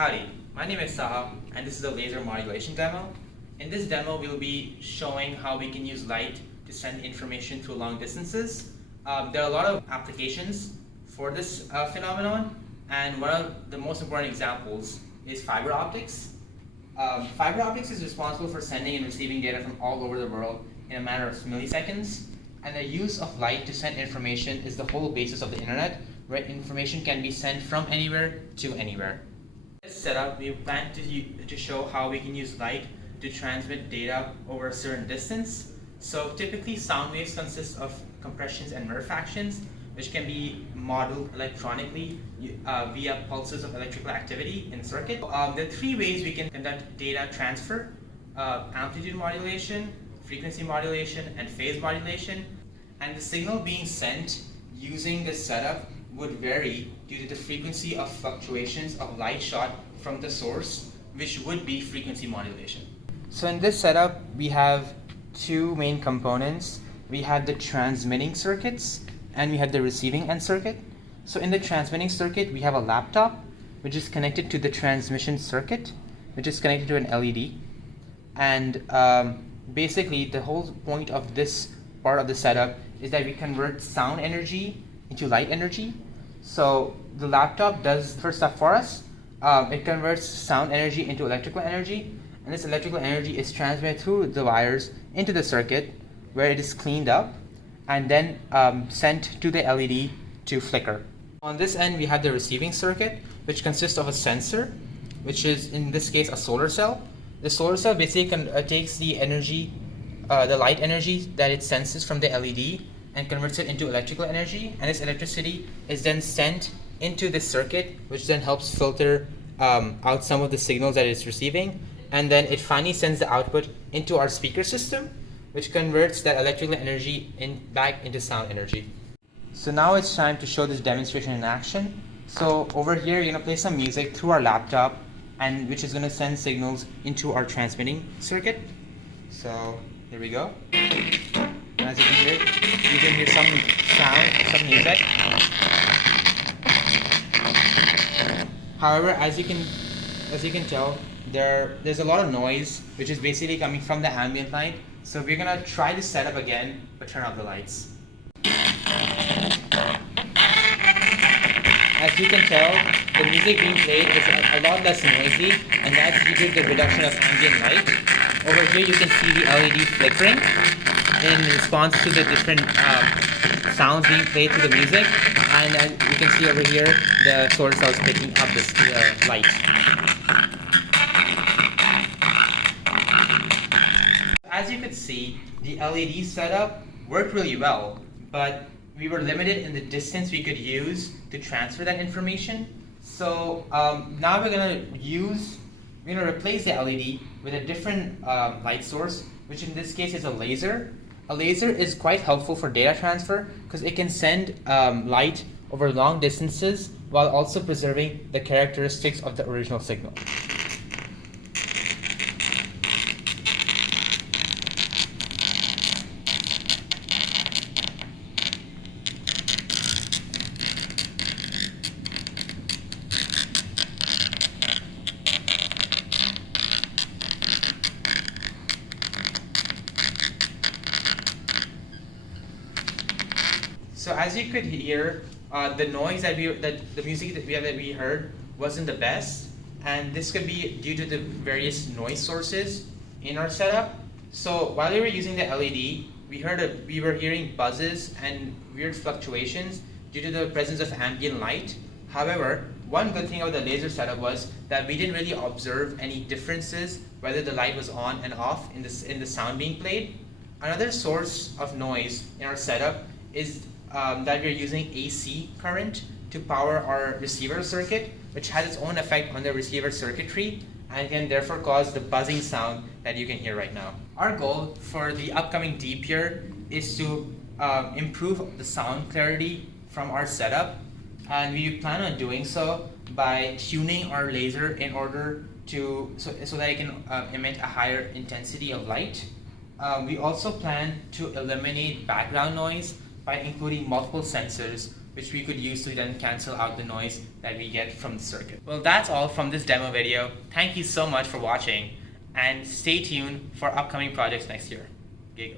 Howdy, my name is Taha, and this is a Laser Modulation Demo. In this demo, we'll be showing how we can use light to send information through long distances. There are a lot of applications for this phenomenon, and one of the most important examples is fiber optics. Fiber optics is responsible for sending and receiving data from all over the world in a matter of milliseconds, and the use of light to send information is the whole basis of the internet, where information can be sent from anywhere to anywhere. In this setup, we plan to show how we can use light to transmit data over a certain distance. So typically sound waves consist of compressions and rarefactions, which can be modeled electronically via pulses of electrical activity in a circuit. There are three ways we can conduct data transfer: amplitude modulation, frequency modulation, and phase modulation. And the signal being sent using this setup would vary due to the frequency of fluctuations of light shot from the source, which would be frequency modulation. So in this setup, we have two main components. We have the transmitting circuits and we have the receiving end circuit. So in the transmitting circuit, we have a laptop which is connected to the transmission circuit, which is connected to an LED. And basically the whole point of this part of the setup is that we convert sound energy into light energy. So the laptop does the first step for us. It converts sound energy into electrical energy, and this electrical energy is transmitted through the wires into the circuit, where it is cleaned up and then sent to the LED to flicker. On this end, we have the receiving circuit, which consists of a sensor, which is in this case a solar cell. The solar cell basically takes the energy, the light energy that it senses from the LED, and converts it into electrical energy, and this electricity is then sent into this circuit, which then helps filter out some of the signals that it's receiving, and then it finally sends the output into our speaker system, which converts that electrical energy back into sound energy. So now it's time to show this demonstration in action. So over here, you're gonna play some music through our laptop, and which is gonna send signals into our transmitting circuit. So here we go. And as you can hear some sound, some music. However, as you can tell, there's a lot of noise, which is basically coming from the ambient light. So we're gonna try this setup again, but turn off the lights. As you can tell, the music being played is a lot less noisy, and that's due to the reduction of ambient light. Over here, you can see the LED flickering in response to the different sounds being played through the music, and as you can see over here, the solar cell is picking up this light. As you could see, the LED setup worked really well, but we were limited in the distance we could use to transfer that information. So now we're gonna replace the LED with a different light source, which in this case is a laser. A laser is quite helpful for data transfer because it can send light over long distances while also preserving the characteristics of the original signal. So as you could hear, the noise the music that we heard wasn't the best, and this could be due to the various noise sources in our setup. So while we were using the LED, we were hearing buzzes and weird fluctuations due to the presence of ambient light. However, one good thing about the laser setup was that we didn't really observe any differences whether the light was on and off in the sound being played. Another source of noise in our setup is that we're using AC current to power our receiver circuit, which has its own effect on the receiver circuitry and can therefore cause the buzzing sound that you can hear right now. Our goal for the upcoming deep year is to improve the sound clarity from our setup, and we plan on doing so by tuning our laser in order to so that it can emit a higher intensity of light. We also plan to eliminate background noise by including multiple sensors which we could use to then cancel out the noise that we get from the circuit. Well, that's all from this demo video. Thank you so much for watching, and stay tuned for upcoming projects next year. Gigo.